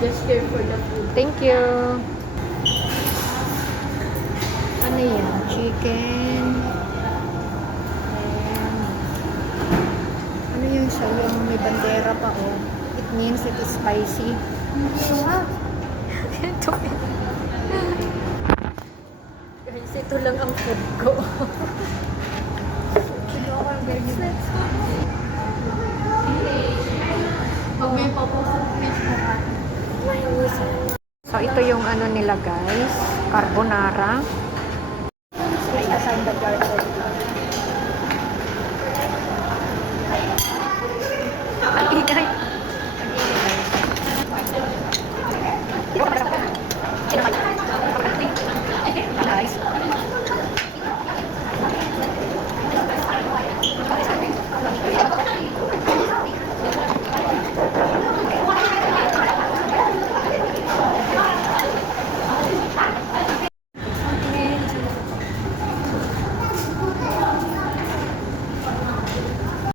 just here for the food. Thank you. Ano yan? Chicken. And, ano yung siya? Yung may bandera pa, oh. It means it is spicy. Ito. Guys, ito lang ang food ko. Pag may papasok, please po ka. So, ito yung ano nila, guys. Carbonara.